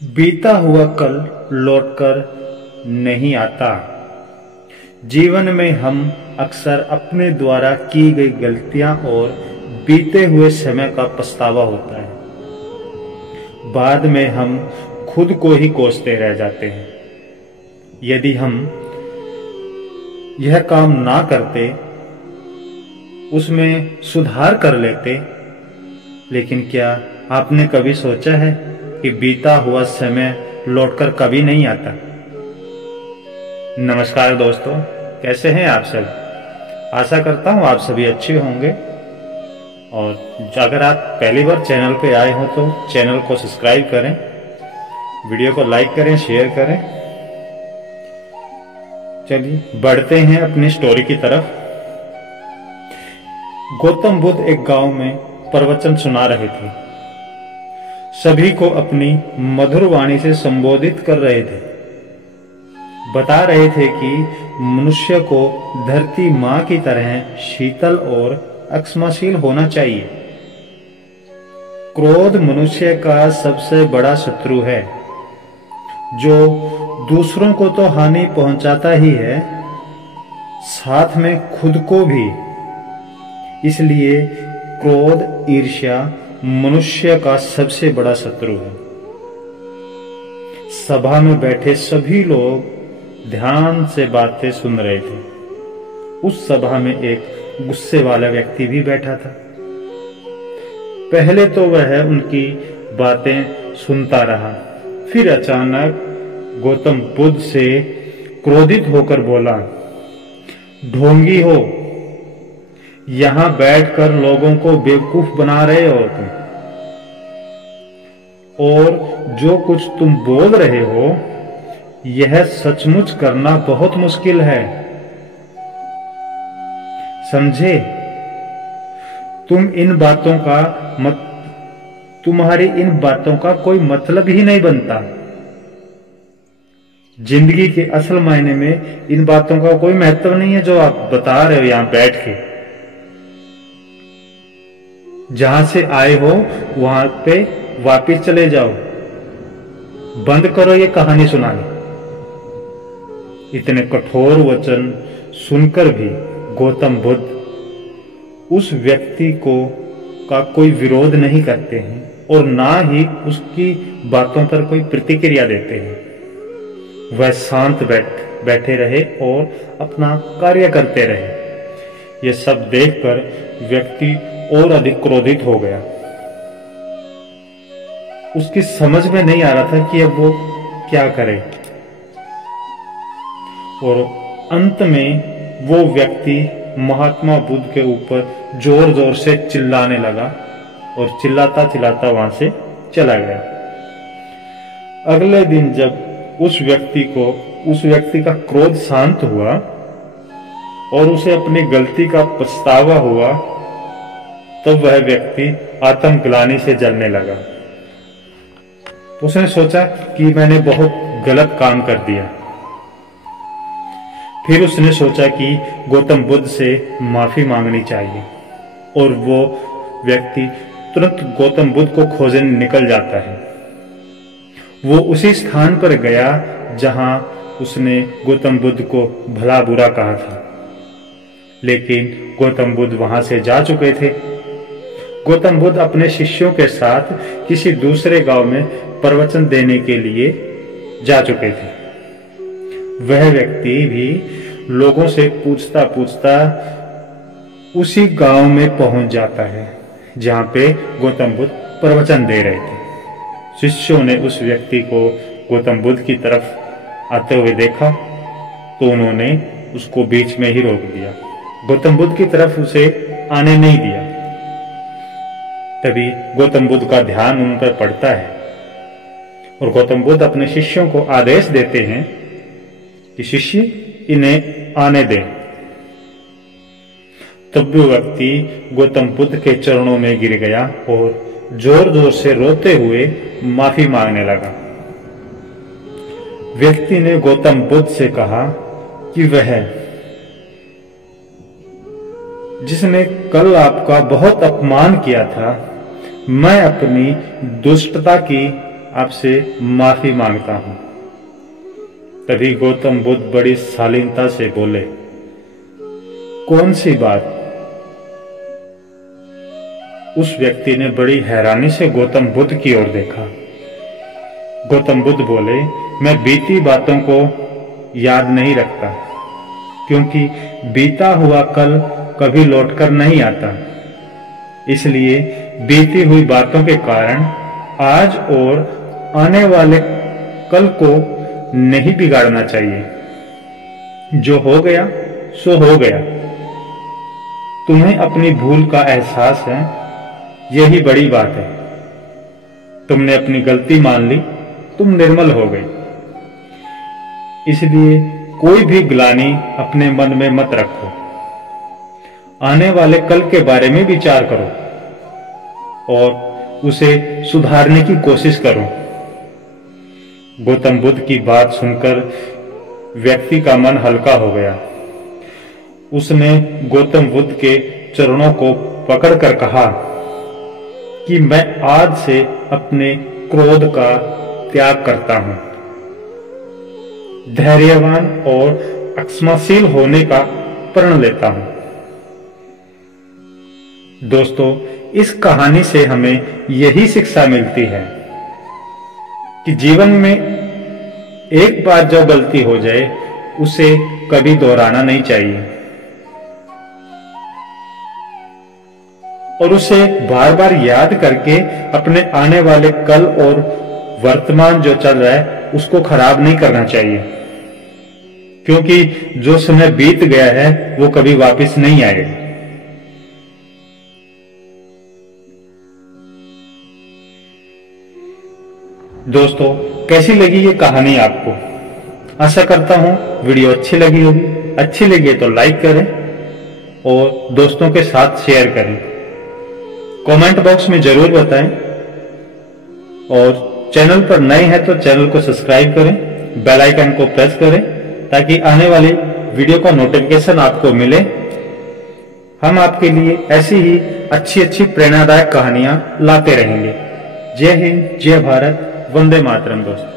बीता हुआ कल लौटकर नहीं आता। जीवन में हम अक्सर अपने द्वारा की गई गलतियां और बीते हुए समय का पछतावा होता है। बाद में हम खुद को ही कोसते रह जाते हैं। यदि हम यह काम ना करते, उसमें सुधार कर लेते, लेकिन क्या आपने कभी सोचा है कि बीता हुआ समय लौटकर कभी नहीं आता। नमस्कार दोस्तों, कैसे हैं आप सब। आशा करता हूं आप सभी अच्छे होंगे। और अगर आप पहली बार चैनल पे आए हो तो चैनल को सब्सक्राइब करें, वीडियो को लाइक करें, शेयर करें। चलिए बढ़ते हैं अपनी स्टोरी की तरफ। गौतम बुद्ध एक गांव में प्रवचन सुना रहे थे। सभी को अपनी मधुर वाणी से संबोधित कर रहे थे। बता रहे थे कि मनुष्य को धरती मां की तरह शीतल और अक्षमाशील होना चाहिए। क्रोध मनुष्य का सबसे बड़ा शत्रु है, जो दूसरों को तो हानि पहुंचाता ही है, साथ में खुद को भी। इसलिए क्रोध, ईर्ष्या मनुष्य का सबसे बड़ा शत्रु है। सभा में बैठे सभी लोग ध्यान से बातें सुन रहे थे। उस सभा में एक गुस्से वाला व्यक्ति भी बैठा था। पहले तो वह उनकी बातें सुनता रहा, फिर अचानक गौतम बुद्ध से क्रोधित होकर बोला, ढोंगी हो, यहां बैठकर लोगों को बेवकूफ बना रहे हो तुम, और जो कुछ तुम बोल रहे हो यह सचमुच करना बहुत मुश्किल है। समझे, तुम्हारी इन बातों का कोई मतलब ही नहीं बनता। जिंदगी के असल मायने में इन बातों का कोई महत्व नहीं है जो आप बता रहे हो यहां बैठ के। जहां से आए हो वहां पे वापिस चले जाओ। बंद करो ये कहानी सुनानी। इतने कठोर वचन सुनकर भी गौतम बुद्ध उस व्यक्ति का कोई विरोध नहीं करते हैं और ना ही उसकी बातों पर कोई प्रतिक्रिया देते हैं। वह शांत बैठे रहे और अपना कार्य करते रहे। यह सब देखकर व्यक्ति और अधिक क्रोधित हो गया। उसकी समझ में नहीं आ रहा था कि अब वो क्या करे। और अंत में वो व्यक्ति महात्मा बुद्ध के ऊपर जोर जोर से चिल्लाने लगा और चिल्लाता चिल्लाता वहां से चला गया। अगले दिन जब उस व्यक्ति का क्रोध शांत हुआ और उसे अपनी गलती का पछतावा हुआ, तब वह व्यक्ति आत्मग्लानि से जलने लगा। उसने सोचा कि मैंने बहुत गलत काम कर दिया। फिर उसने सोचा कि गौतम बुद्ध से माफी मांगनी चाहिए, और वो व्यक्ति तुरंत गौतम बुद्ध को खोजने निकल जाता है। वो उसी स्थान पर गया जहां उसने गौतम बुद्ध को भला बुरा कहा था, लेकिन गौतम बुद्ध वहां से जा चुके थे। गौतम बुद्ध अपने शिष्यों के साथ किसी दूसरे गांव में प्रवचन देने के लिए जा चुके थे। वह व्यक्ति भी लोगों से पूछता पूछता उसी गांव में पहुंच जाता है जहां पे गौतम बुद्ध प्रवचन दे रहे थे। शिष्यों ने उस व्यक्ति को गौतम बुद्ध की तरफ आते हुए देखा तो उन्होंने उसको बीच में ही रोक दिया। गौतम बुद्ध की तरफ उसे आने नहीं दिया। तभी गौतम बुद्ध का ध्यान उन पर पड़ता है और गौतम बुद्ध अपने शिष्यों को आदेश देते हैं कि शिष्य इन्हें आने दें। तब वो व्यक्ति गौतम बुद्ध के चरणों में गिर गया और जोर जोर से रोते हुए माफी मांगने लगा। व्यक्ति ने गौतम बुद्ध से कहा कि वह जिसने कल आपका बहुत अपमान किया था, मैं अपनी दुष्टता की आपसे माफी मांगता हूं। तभी गौतम बुद्ध बड़ी शालीनता से बोले, कौन सी बात? उस व्यक्ति ने बड़ी हैरानी से गौतम बुद्ध की ओर देखा। गौतम बुद्ध बोले, मैं बीती बातों को याद नहीं रखता, क्योंकि बीता हुआ कल कभी लौटकर नहीं आता। इसलिए बीती हुई बातों के कारण आज और आने वाले कल को नहीं बिगाड़ना चाहिए। जो हो गया सो हो गया। तुम्हें अपनी भूल का एहसास है, यही बड़ी बात है। तुमने अपनी गलती मान ली, तुम निर्मल हो गई। इसलिए कोई भी ग्लानि अपने मन में मत रखो। आने वाले कल के बारे में विचार करो और उसे सुधारने की कोशिश करो। गौतम बुद्ध की बात सुनकर व्यक्ति का मन हल्का हो गया। उसने गौतम बुद्ध के चरणों को पकड़कर कहा कि मैं आज से अपने क्रोध का त्याग करता हूं। धैर्यवान और अक्षमाशील होने का प्रण लेता हूं। दोस्तों, इस कहानी से हमें यही शिक्षा मिलती है कि जीवन में एक बार जो गलती हो जाए उसे कभी दोहराना नहीं चाहिए और उसे बार बार याद करके अपने आने वाले कल और वर्तमान जो चल रहा है उसको खराब नहीं करना चाहिए, क्योंकि जो समय बीत गया है वो कभी वापस नहीं आएगा। दोस्तों, कैसी लगी ये कहानी आपको? आशा करता हूं वीडियो अच्छी लगी होगी। अच्छी लगी तो लाइक करें और दोस्तों के साथ शेयर करें। कमेंट बॉक्स में जरूर बताएं और चैनल पर नए हैं तो चैनल को सब्सक्राइब करें, बेल आइकन को प्रेस करें ताकि आने वाली वीडियो का नोटिफिकेशन आपको मिले। हम आपके लिए ऐसी ही अच्छी प्रेरणादायक कहानियां लाते रहेंगे। जय हिंद, जय भारत, वंदे मातरम। दोस्तों।